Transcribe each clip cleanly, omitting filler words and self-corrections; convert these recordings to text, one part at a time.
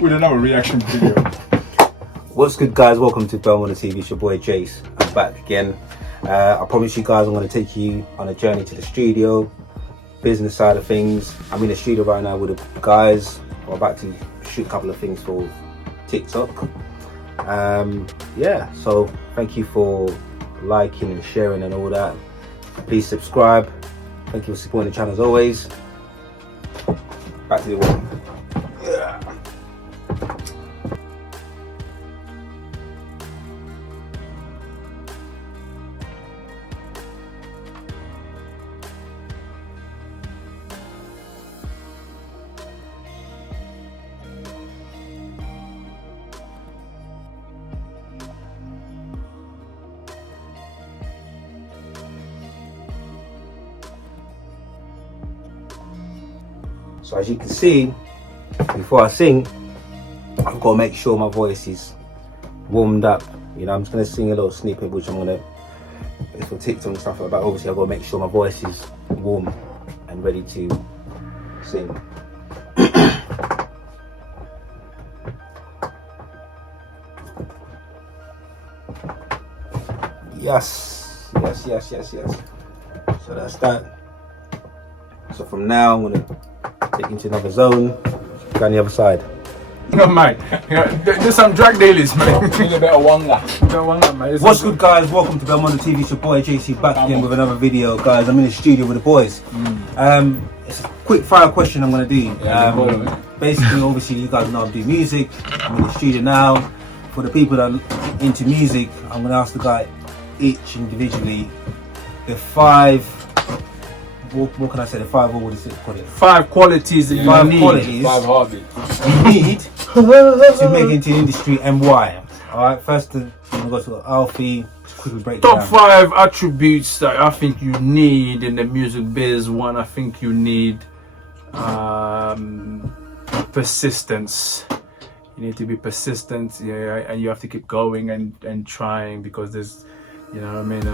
with another reaction video. What's good, guys? Welcome to Belmondo TV. It's your boy Jace. I'm back again. I promise you guys I'm going to take you on a journey to the studio, business side of things. I'm in the studio right now with the guys. I'm about to shoot a couple of things for TikTok. Yeah, so thank you for liking and sharing and all that. Please subscribe. Thank you for supporting the channel as always. Back to the work. Yeah. So as you can see, before I sing, I've got to make sure my voice is warmed up. You know, I'm just going to sing a little snippet, which I'm going to, it's for TikTok and stuff like that. Obviously, I've got to make sure my voice is warm and ready to sing. Yes. So that's that. So from now, I'm going to take into another zone, go on the other side. No, mate. There's some drug dealers, man. What's good, guys? Welcome to Belmondo TV. It's your boy JC back again with another video, guys. I'm in the studio with the boys. It's a quick fire question I'm gonna do. Basically, obviously, you guys know I do music. I'm in the studio now. For the people that are into music, I'm gonna ask the guy each individually the five. What can I say? The five, what is it called? Five qualities that you need. Five hobbies You need to make it into the industry and why. Alright, first I'm gonna go to Alfie, quickly break Top down. 5 attributes that I think you need in the music biz. One, I think you need persistence. You need to be persistent, yeah, and you have to keep going and trying, because there's, you know what I mean,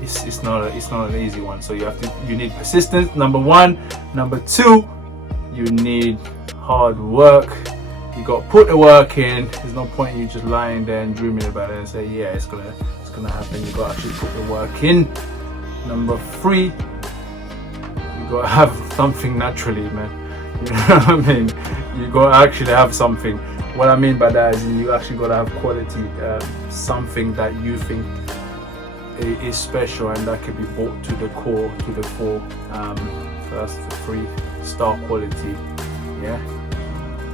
it's not an easy one. So you need persistence, number one. Number two, you need hard work. You got to put the work in. There's no point in you just lying there and dreaming about it and say, yeah, it's gonna happen. You got to actually put the work in. Number three, you got to have something naturally, man. You know what I mean? You got to actually have something. What I mean by that is you actually got to have quality, something that you think is special and that can be brought to the core, to the fore. So that's the 3-star quality. Yeah.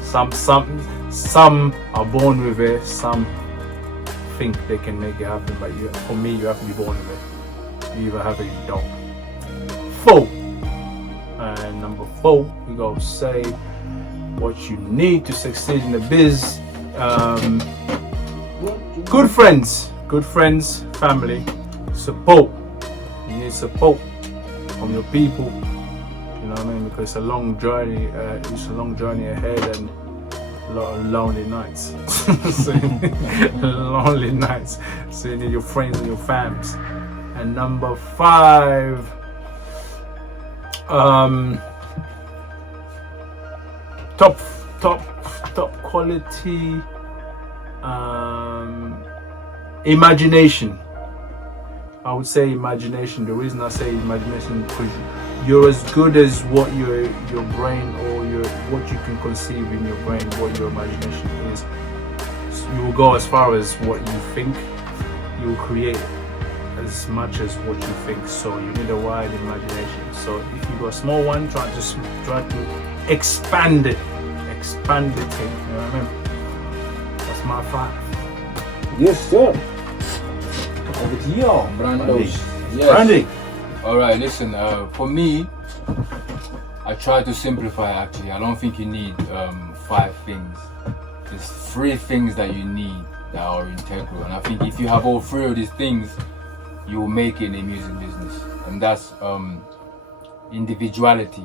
Some are born with it. Some think they can make it happen. But for me, you have to be born with it. You either have it or you don't. 4. And number 4, we go say what you need to succeed in the biz. Good friends, family. Support. You need support from your people. You know what I mean? Because it's a long journey. Ahead, and a lot of lonely nights. Lonely nights. So you need your friends and your fams. And number 5, top quality, imagination. I would say imagination. The reason I say imagination is because you're as good as what your brain or what you can conceive in your brain, what your imagination is. So you will go as far as what you think. You will create as much as what you think. So you need a wide imagination. So if you got a small one, try to expand it. Expand the thing. You know what I mean? That's my 5. Yes, sir. Over to you, Brandos. Yes. Brandy. Alright, listen, for me, I try to simplify actually. I don't think you need 5 things. There's 3 things that you need that are integral. And I think if you have all 3 of these things, you will make it in the music business. And that's individuality.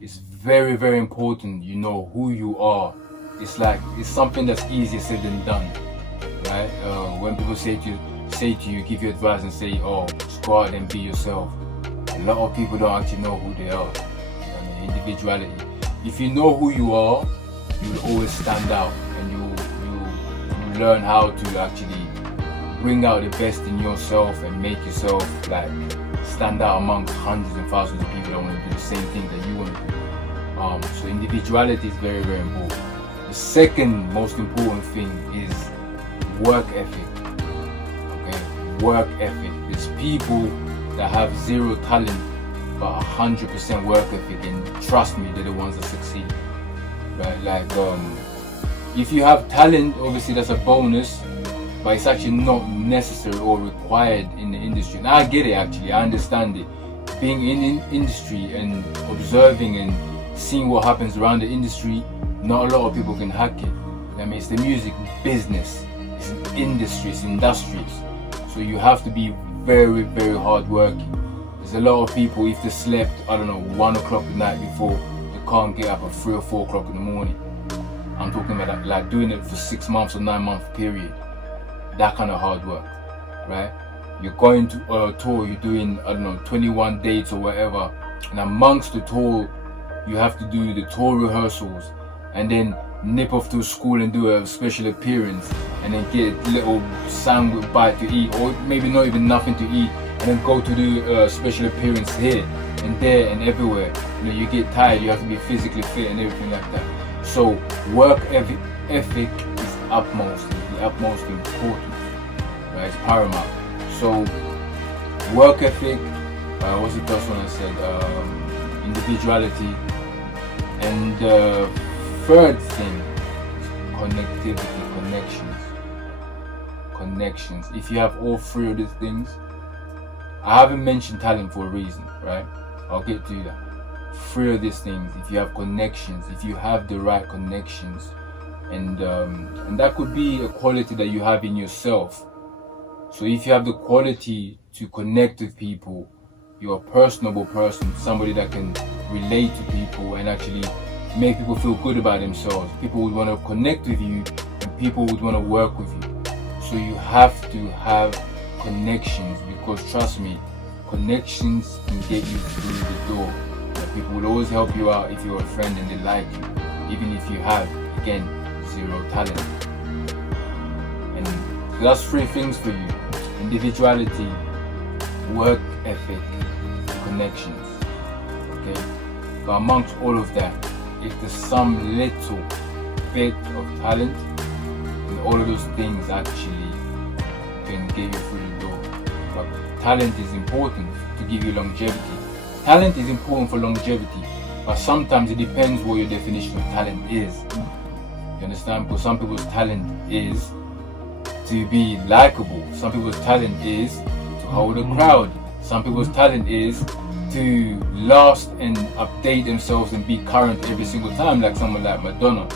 It's very, very important you know who you are. It's something that's easier said than done. Right? When people say to you, give you advice and say, oh, just go out and be yourself. A lot of people don't actually know who they are. I mean, individuality. If you know who you are, you will always stand out, and you learn how to actually bring out the best in yourself and make yourself like stand out amongst hundreds and thousands of people that want to do the same thing that you want to do. So individuality is very, very important. The second most important thing is work ethic. Okay, work ethic. There's people that have zero talent but 100% work ethic, and trust me, they're the ones that succeed. Right? Like if you have talent, obviously that's a bonus, but it's actually not necessary or required in the industry. And I get it, actually, I understand it. Being in industry and observing and seeing what happens around the industry, not a lot of people can hack it. I mean, it's the music business, it's an industry, it's industries. So you have to be very, very hard working. There's a lot of people, if they slept, I don't know, 1 o'clock the night before, they can't get up at 3 or 4 o'clock in the morning. I'm talking about like doing it for 6 months or 9 month period. That kind of hard work, right? You're going to a tour, you're doing, I don't know, 21 dates or whatever, and amongst the tour, you have to do the tour rehearsals, and then nip off to school and do a special appearance, and then get a little sandwich bite to eat, or maybe not even nothing to eat, and then go to do a special appearance here and there and everywhere. You know, you get tired, you have to be physically fit and everything like that. So work ethic is the utmost important, right? It's paramount. So work ethic, what's the first one I said? Individuality. And the third thing is connectivity, connections. If you have all three of these things, I haven't mentioned talent for a reason, right? I'll get to that. 3 of these things, if you have connections, if you have the right connections, and that could be a quality that you have in yourself. So if you have the quality to connect with people, you're a personable person, somebody that can relate to people and actually make people feel good about themselves. People would want to connect with you, and people would want to work with you. So you have to have connections, because trust me, connections can get you through the door. People will always help you out if you're a friend and they like you, even if you have, again, zero talent. And so that's 3 things for you: individuality, work ethic, connections. Okay? But amongst all of that, if there's some little bit of talent, then all of those things actually can get you through the door. But talent is important to give you longevity. Talent is important for longevity, but sometimes it depends what your definition of talent is. You understand? Because some people's talent is to be likable. Some people's talent is to hold a crowd. Some people's talent is to last and update themselves and be current every single time, like someone like Madonna.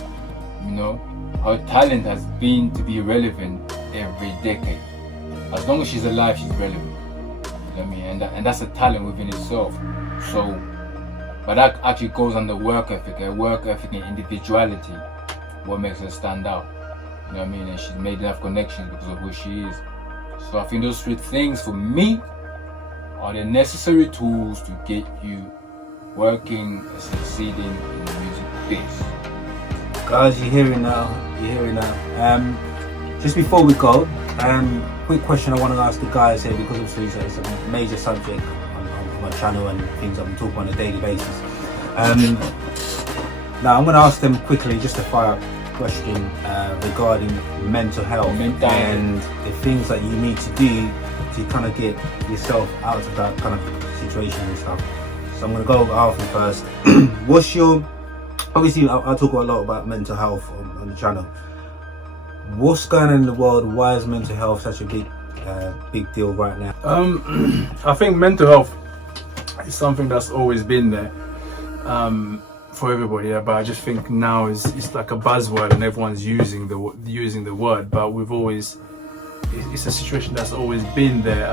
You know, her talent has been to be relevant every decade. As long as she's alive, she's relevant. You know what I mean? And that's a talent within itself. So, but that actually goes under work ethic and individuality. What makes her stand out? You know what I mean? And she's made enough connections because of who she is. So I think those 3 things for me are the necessary tools to get you working and succeeding in the music biz. Guys, you're hearing now. Just before we go, quick question I want to ask the guys here, because obviously it's a major subject on my channel and things I'm talking on a daily basis. Now I'm going to ask them quickly just a fire question regarding mental health and the things that you need to do to kind of get yourself out of that kind of situation and stuff. So I'm going to go with Alfie first. What's your, obviously I talk a lot about mental health on the channel. What's going on in the world? Why is mental health such a big deal right now? I think mental health is something that's always been there for everybody, but I just think now it's like a buzzword and everyone's using the word, but it's a situation that's always been there.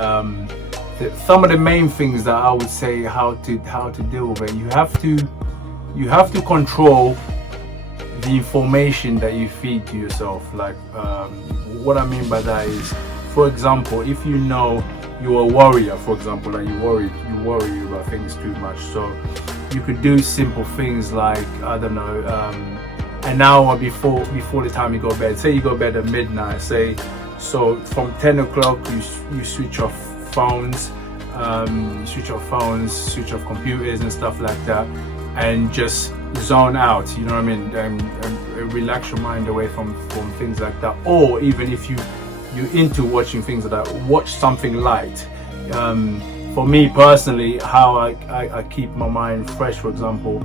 Some of the main things that I would say how to deal with it, you have to control the information that you feed to yourself. Like what I mean by that is, for example, if you know you're a worrier, for example, like you worry about things too much, so you could do simple things like, I don't know, an hour before the time you go to bed. Say you go to bed at midnight, say, so from 10 o'clock you switch off phones, switch off computers and stuff like that, and just zone out, you know what I mean, and relax your mind away from things like that. Or even if you're into watching things like that, watch something light. For me personally, how I keep my mind fresh, for example,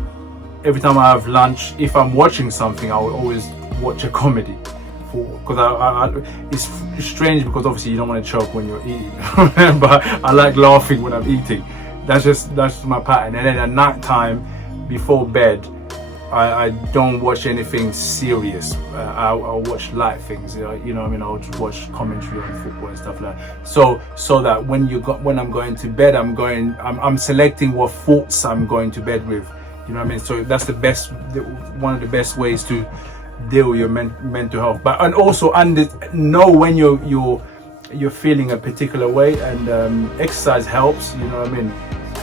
every time I have lunch, if I'm watching something, I will always watch a comedy. Because it's strange, because obviously you don't want to choke when you're eating, but I like laughing when I'm eating. That's my pattern. And then at night time, before bed, I don't watch anything serious. I'll watch light things, you know what I mean. I'll just watch commentary on football and stuff like that. So that when I'm going to bed, I'm selecting what thoughts I'm going to bed with. You know what I mean. So that's one of the best ways to deal with your mental health. But and also know when you're feeling a particular way, and exercise helps. You know what I mean.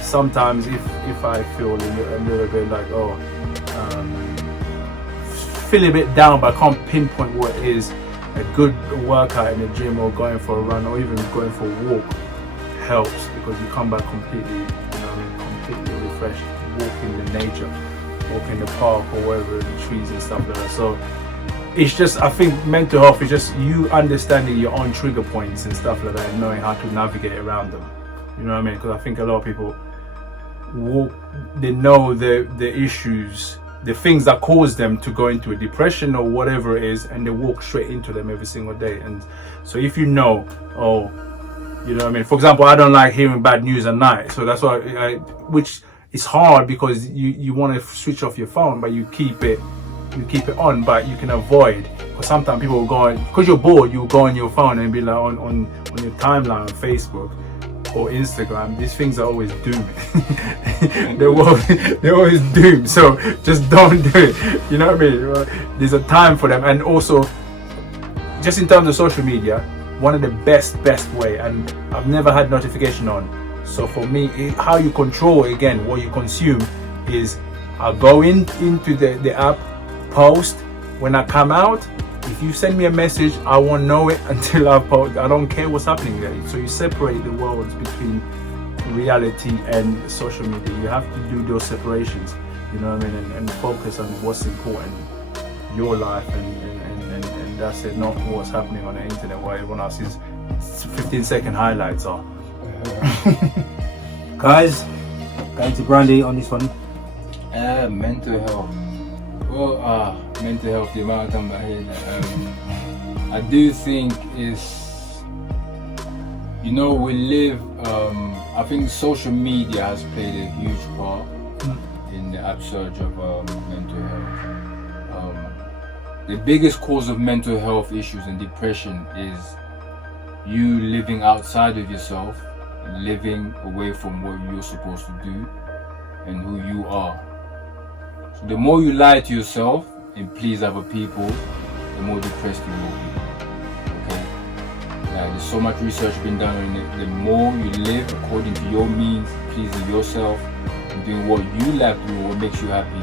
Sometimes if I feel a little bit like feel a bit down, but I can't pinpoint what it is, a good workout in the gym or going for a run or even going for a walk helps, because you come back completely, you know what I mean, completely refreshed. Walk in the nature, walk in the park or wherever, the trees and stuff like that. So it's just, I think mental health is just you understanding your own trigger points and stuff like that, and knowing how to navigate around them. You know what I mean? Because I think a lot of people they know the issues, the things that cause them to go into a depression or whatever it is, and they walk straight into them every single day. And so if you know, you know what I mean. For example, I don't like hearing bad news at night, so that's why which is hard, because you want to switch off your phone, but you keep it on, but you can avoid. Because sometimes people will go on, because you're bored, you'll go on your phone and be like on your timeline on Facebook or Instagram. These things are always doomed. they're always doomed. So just don't do it. You know what I mean? There's a time for them. And also, just in terms of social media, one of the best way, and I've never had notification on. So for me, how you control again what you consume is I go into the app, post. When I come out, if you send me a message, I won't know it until I've posted. I don't care what's happening there. So you separate the worlds between reality and social media. You have to do those separations, you know what I mean, and focus on what's important, your life, and that's it, not what's happening on the internet where everyone else's 15-second highlights are. Guys, going to Brandy on this one. Mental health. Well, mental health, the amount of time I hear that, I do think is, you know, we live, I think social media has played a huge part in the upsurge of mental health. The biggest cause of mental health issues and depression is you living outside of yourself, living away from what you're supposed to do and who you are. So the more you lie to yourself and please other people, the more depressed you will be. Okay? There's so much research been done on it. The more you live according to your means, pleasing yourself and doing what you like to do, what makes you happy,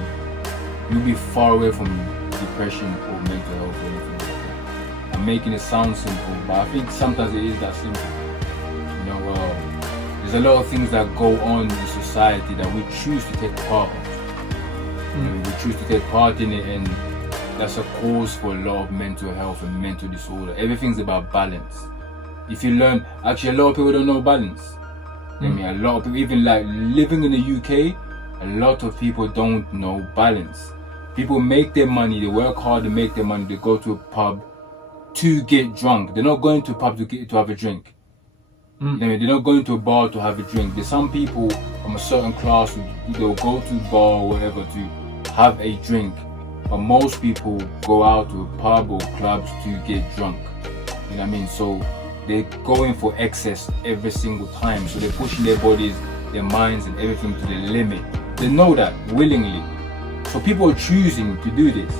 you'll be far away from depression or mental health or anything like that. I'm making it sound simple, but I think sometimes it is that simple. You know, there's a lot of things that go on in society that we choose to take part of. You know, we choose to take part in it, and that's a cause for a lot of mental health and mental disorder. Everything's about balance. If you learn, actually a lot of people don't know balance. I mean, a lot of people, even like living in the UK, a lot of people don't know balance. People make their money, they work hard to make their money, they go to a pub to get drunk. They're not going to a pub to have a drink. I mean, they're not going to a bar to have a drink. There's some people from a certain class who they'll go to a bar or whatever to have a drink, but most people go out to a pub or clubs to get drunk. You know what I mean? So they're going for excess every single time. So they're pushing their bodies, their minds, and everything to the limit. They know that willingly. So people are choosing to do this.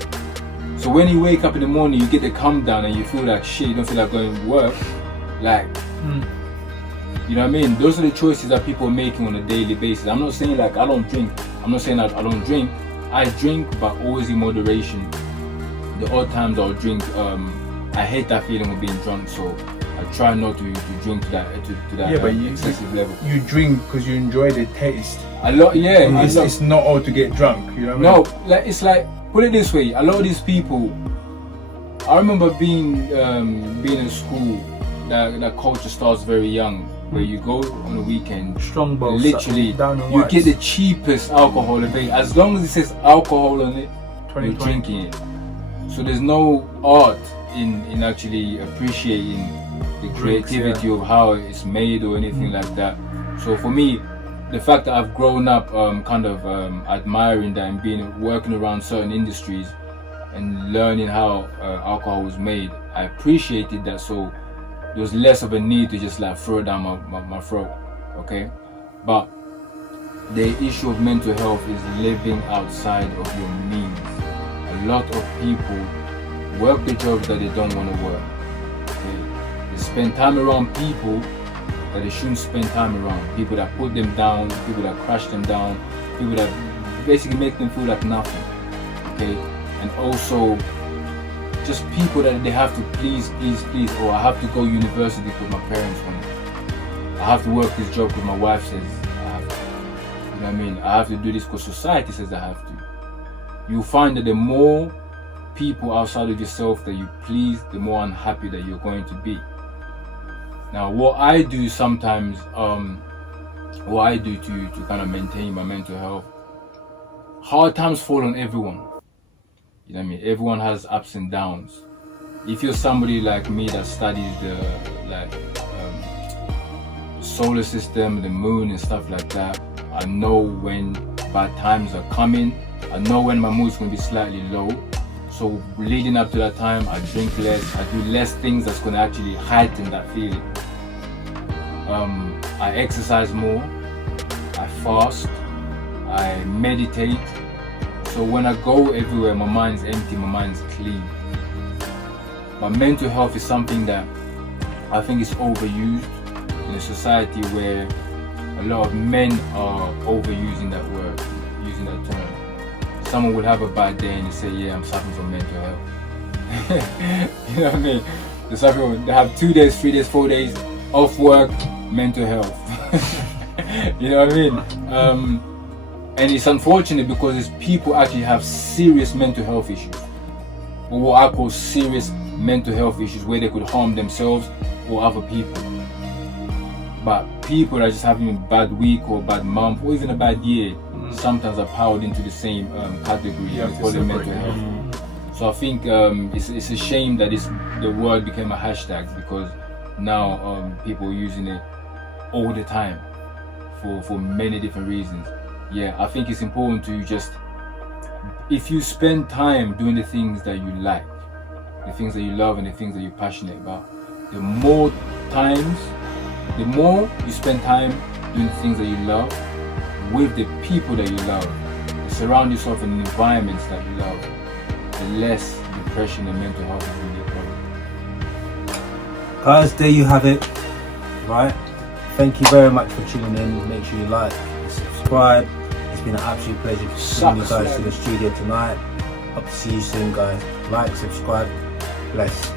So when you wake up in the morning, you get the come down and you feel like shit, you don't feel like going to work. Like, you know what I mean? Those are the choices that people are making on a daily basis. I'm not saying like I don't drink. I'm not saying that I don't drink. I drink, but always in moderation. the odd times I'll drink, I hate that feeling of being drunk, so I try not to drink to that Yeah, but excessive level. You drink because you enjoy the taste. It's not all to get drunk. You know what I mean? No, like it's like, put it this way: a lot of these people. I remember being in school. That culture starts very young, where you go on the weekend. Strongbow, literally, down and you whites. get the cheapest alcohol available. As long as it says alcohol on it, you're drinking it. So there's no art in actually appreciating the creativity of how it's made or anything like that. So for me, the fact that I've grown up admiring that and working around certain industries and learning how alcohol was made, I appreciated that. So there was less of a need to just like throw it down my throat, okay? But the issue of mental health is living outside of your means. A lot of people work the jobs that they don't want to work. Okay? They spend time around people that they shouldn't spend time around. People that put them down, people that crash them down, people that basically make them feel like nothing. Okay? And also just people that they have to please, or I have to go university because my parents want it. I have to work this job because my wife says I have to. You know what I mean? I have to do this because society says I have to. You find that the more people outside of yourself that you please, the more unhappy that you're going to be. Now, what I do sometimes, what I do to kind of maintain my mental health, hard times fall on everyone. You know what I mean? Everyone has ups and downs. If you're somebody like me that studies the solar system, the moon and stuff like that, I know when bad times are coming. I know when my mood's going to be slightly low. So leading up to that time, I drink less. I do less things that's going to actually heighten that feeling. I exercise more. I fast. I meditate. So when I go everywhere, my mind's empty, my mind's clean. But mental health is something that I think is overused in a society where a lot of men are overusing that word, using that term. Someone would have a bad day and they say, yeah, I'm suffering from mental health. You know what I mean? There's some people, they have 2 days, 3 days, 4 days off work, mental health. You know what I mean? And it's unfortunate because it's people actually have serious mental health issues, or what I call serious mental health issues, where they could harm themselves or other people. But people that are just having a bad week or a bad month or even a bad year, sometimes are powered into the same category as for mental health. So I think it's a shame that the word became a hashtag, because now people are using it all the time for many different reasons. Yeah, I think it's important to just, if you spend time doing the things that you like, the things that you love and the things that you're passionate about, the more you spend time doing the things that you love with the people that you love, surround yourself in environments that you love, the less depression and mental health is really a problem. Guys, there you have it. Right? Thank you very much for tuning in. Make sure you like and subscribe. It's been an absolute pleasure bringing you guys to the studio tonight. Hope to see you soon, guys. Like, subscribe, bless.